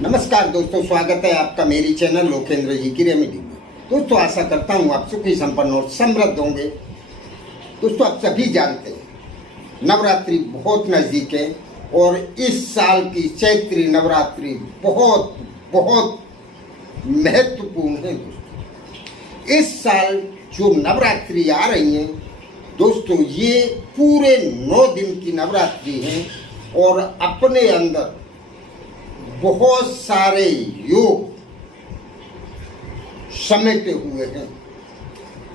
नमस्कार दोस्तों, स्वागत है आपका मेरी चैनल लोकेंद्र जी की रेमेडी में। दोस्तों, आशा करता हूँ आप सुखी संपन्न और समृद्ध होंगे। दोस्तों, आप सभी जानते हैं नवरात्रि बहुत नज़दीक है और इस साल की चैत्री नवरात्रि बहुत बहुत महत्वपूर्ण है। दोस्तों, इस साल जो नवरात्रि आ रही हैं दोस्तों, ये पूरे 9 दिन की नवरात्रि हैं और अपने अंदर बहुत सारे योग समेटे हुए हैं।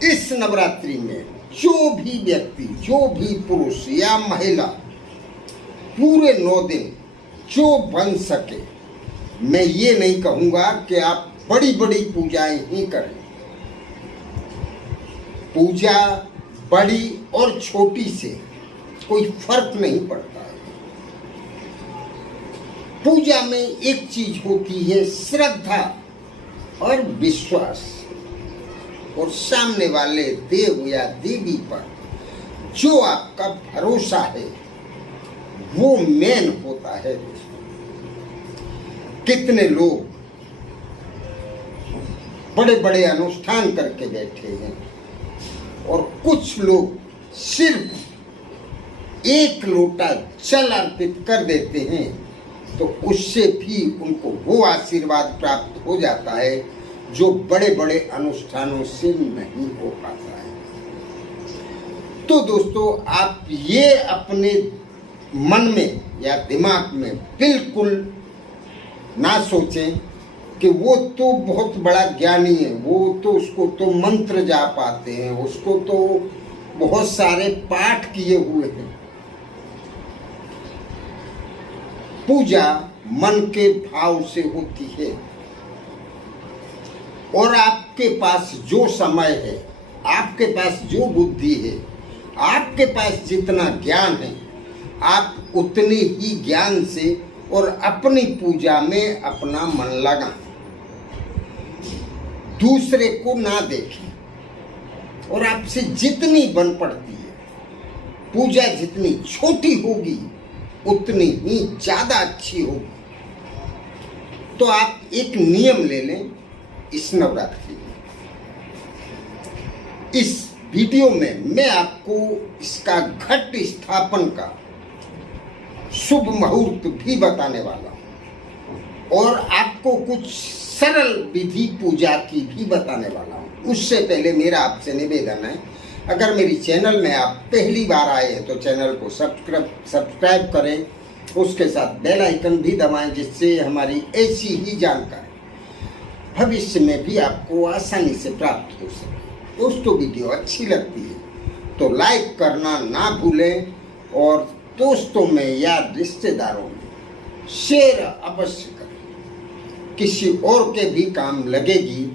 इस नवरात्रि में जो भी व्यक्ति, जो भी पुरुष या महिला पूरे 9 दिन जो बन सके, मैं ये नहीं कहूँगा कि आप बड़ी बड़ी पूजाएं ही करें। पूजा बड़ी और छोटी से कोई फर्क नहीं पड़ता। पूजा में एक चीज होती है श्रद्धा और विश्वास, और सामने वाले देव या देवी पर जो आपका भरोसा है वो मेन होता है। कितने लोग बड़े बड़े अनुष्ठान करके बैठे हैं और कुछ लोग सिर्फ एक लोटा जल अर्पित कर देते हैं तो उससे भी उनको वो आशीर्वाद प्राप्त हो जाता है जो बड़े बड़े अनुष्ठानों से नहीं हो पाता है। तो दोस्तों, आप ये अपने मन में या दिमाग में बिल्कुल ना सोचें कि वो तो बहुत बड़ा ज्ञानी है, वो तो उसको तो मंत्र जाप आते हैं, उसको तो बहुत सारे पाठ किए हुए हैं। पूजा मन के भाव से होती है और आपके पास जो समय है, आपके पास जो बुद्धि है, आपके पास जितना ज्ञान है, आप उतने ही ज्ञान से और अपनी पूजा में अपना मन लगाएं। दूसरे को ना देखें और आपसे जितनी बन पड़ती है, पूजा जितनी छोटी होगी उतनी ही ज्यादा अच्छी होगी। तो आप एक नियम ले लें इस नवरात्रि में। इस वीडियो में मैं आपको इसका घट स्थापन का शुभ मुहूर्त भी बताने वाला हूं और आपको कुछ सरल विधि पूजा की भी बताने वाला हूं। उससे पहले मेरा आपसे निवेदन है, अगर मेरी चैनल में आप पहली बार आए हैं तो चैनल को सब्सक्राइब करें, उसके साथ बेल आइकन भी दबाएं, जिससे हमारी ऐसी ही जानकारी भविष्य में भी आपको आसानी से प्राप्त हो सके। दोस्तों, वीडियो अच्छी लगती है तो लाइक करना ना भूलें और दोस्तों में या रिश्तेदारों में शेयर अवश्य करें। किसी और के भी काम लगेगी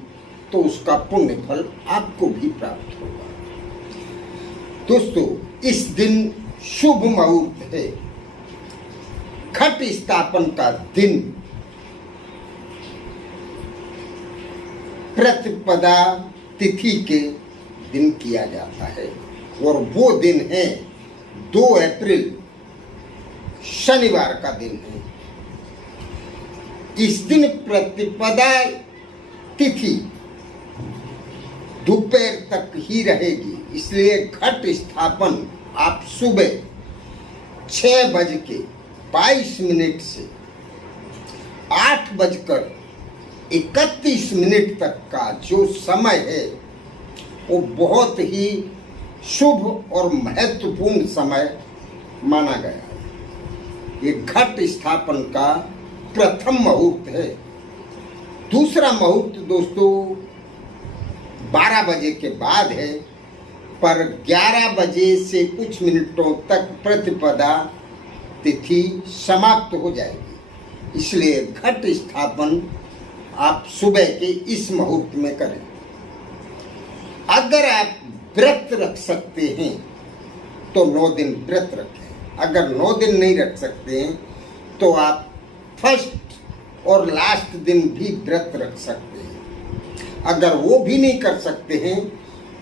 तो उसका पुण्य फल आपको भी प्राप्त होगा। दोस्तों, इस दिन शुभ मुहूर्त है, घट स्थापन का दिन प्रतिपदा तिथि के दिन किया जाता है और वो दिन है 2 अप्रैल, शनिवार का दिन है। इस दिन प्रतिपदा तिथि दोपहर तक ही रहेगी, इसलिए घट स्थापन आप सुबह 6:22 से 8:31 तक का जो समय है वो बहुत ही शुभ और महत्वपूर्ण समय माना गया है। ये घट स्थापन का प्रथम मुहूर्त है। दूसरा मुहूर्त दोस्तों 12 बजे के बाद है, पर 11 बजे से कुछ मिनटों तक प्रतिपदा तिथि समाप्त हो जाएगी, इसलिए घट स्थापन आप सुबह के इस मुहूर्त में करें। अगर आप व्रत रख सकते हैं तो 9 दिन व्रत रखें। अगर 9 दिन नहीं रख सकते हैं तो आप फर्स्ट और लास्ट दिन भी व्रत रख सकते हैं। अगर वो भी नहीं कर सकते हैं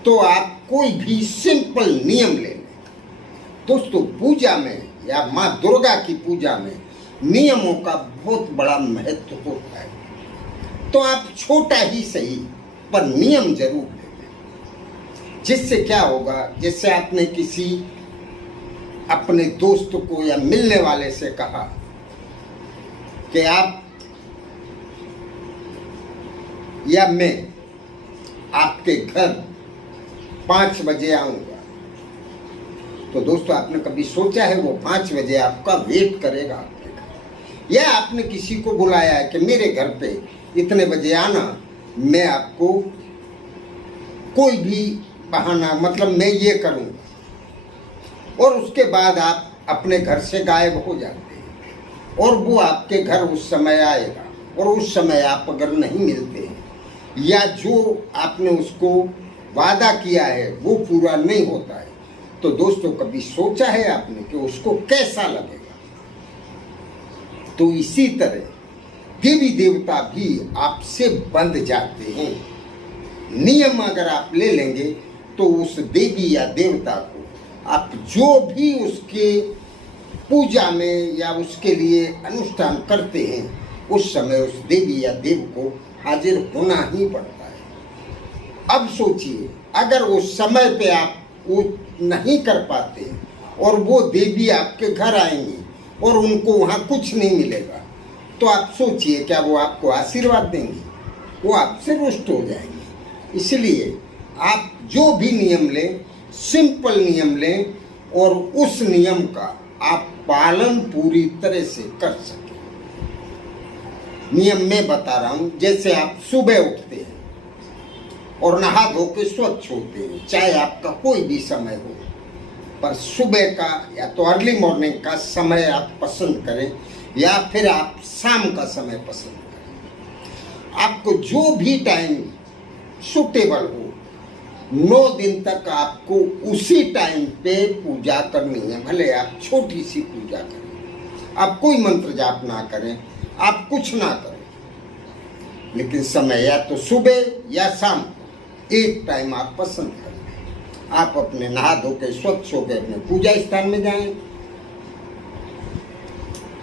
तो आप कोई भी सिंपल नियम ले लें। दोस्तों, पूजा में या माँ दुर्गा की पूजा में नियमों का बहुत बड़ा महत्व होता है। तो आप छोटा ही सही पर नियम जरूर लें। जिससे क्या होगा, जैसे आपने किसी अपने दोस्त को या मिलने वाले से कहा कि आप या मैं आपके घर 5 बजे आऊंगा, तो दोस्तों आपने कभी सोचा है वो 5 बजे आपका वेट करेगा आपके घर? या आपने किसी को बुलाया है कि मेरे घर पे इतने बजे आना, मैं आपको कोई भी बहाना, मतलब मैं ये करूँगा, और उसके बाद आप अपने घर से गायब हो जाते हैं और वो आपके घर उस समय आएगा और उस समय आप अगर नहीं मिलते हैं या जो आपने उसको वादा किया है वो पूरा नहीं होता है, तो दोस्तों कभी सोचा है आपने कि उसको कैसा लगेगा? तो इसी तरह देवी देवता भी आपसे बंध जाते हैं। नियम अगर आप ले लेंगे तो उस देवी या देवता को आप जो भी उसके पूजा में या उसके लिए अनुष्ठान करते हैं, उस समय उस देवी या देव को हाजिर होना ही पड़ता है। अब सोचिए, अगर उस समय पे आप वो नहीं कर पाते और वो देवी आपके घर आएंगी और उनको वहाँ कुछ नहीं मिलेगा, तो आप सोचिए क्या वो आपको आशीर्वाद देंगी? वो आपसे रुष्ट हो जाएंगी। इसलिए आप जो भी नियम लें, सिंपल नियम लें और उस नियम का आप पालन पूरी तरह से कर सकें। नियम मैं बता रहा हूँ, जैसे आप सुबह उठते हैं और नहा धो के स्वच्छ होते हैं, चाहे आपका कोई भी समय हो, पर सुबह का या तो अर्ली मॉर्निंग का समय आप पसंद करें या फिर आप शाम का समय पसंद करें। आपको जो भी टाइम सूटेबल हो, 9 दिन तक आपको उसी टाइम पे पूजा करनी है। भले आप छोटी सी पूजा करें, आप कोई मंत्र जाप ना करें, आप कुछ ना करें, लेकिन समय या तो सुबह या शाम एक टाइम आप पसंद करें। आप अपने नहा धो के स्वच्छ हो के अपने पूजा स्थान में जाएं।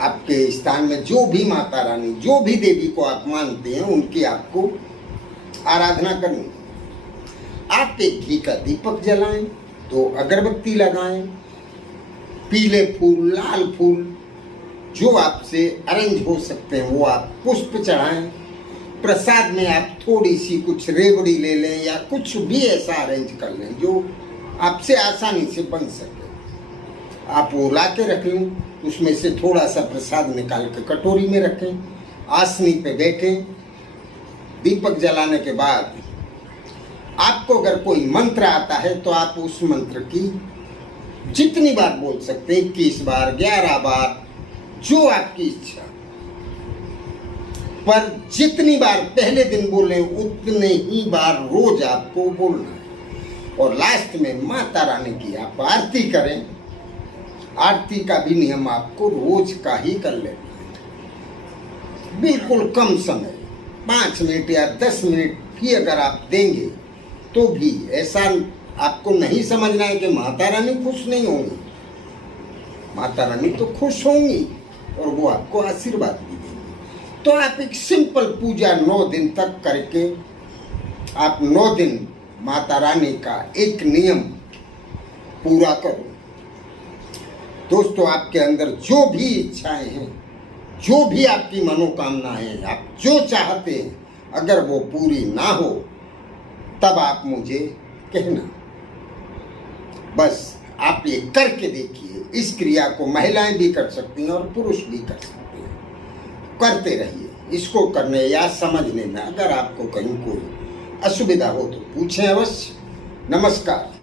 आपके स्थान में जो भी माता रानी, जो भी देवी को आप मानते हैं, उनकी आपको आराधना करनी। आप एक घी का दीपक जलाएं, 2 अगरबत्ती लगाएं, पीले फूल, लाल फूल जो आपसे अरेंज हो सकते हैं वो आप पुष्प चढ़ाएं। प्रसाद में आप थोड़ी सी कुछ रेवड़ी ले लें या कुछ भी ऐसा अरेंज कर लें जो आपसे आसानी से बन सके। आप वो ला के रख लें, उसमें से थोड़ा सा प्रसाद निकाल के कटोरी में रखें, आसनी पे बैठें। दीपक जलाने के बाद आपको अगर कोई मंत्र आता है तो आप उस मंत्र की जितनी बार बोल सकते हैं, 21 बार, 11 बार, जो आपकी इच्छा, पर जितनी बार पहले दिन बोले उतने ही बार रोज आपको बोलना है। और लास्ट में माता रानी की आप आरती करें। आरती का भी नियम आपको रोज का ही कर लेना है। बिल्कुल कम समय, 5 मिनट या 10 मिनट भी अगर आप देंगे तो भी ऐसा आपको नहीं समझना है कि माता रानी खुश नहीं होंगी। माता रानी तो खुश होंगी और वो आपको आशीर्वाद भी देंगी। तो आप एक सिंपल पूजा 9 दिन तक करके आप 9 दिन माता रानी का एक नियम पूरा करो। दोस्तों, आपके अंदर जो भी इच्छाएं हैं, जो भी आपकी मनोकामनाएं हैं, आप जो चाहते हैं, अगर वो पूरी ना हो तब आप मुझे कहना। बस आप ये करके देखिए। इस क्रिया को महिलाएं भी कर सकती हैं और पुरुष भी कर सकते हैं। करते रहिए। इसको करने या समझने में अगर आपको कहीं कोई असुविधा हो तो पूछें अवश्य। नमस्कार।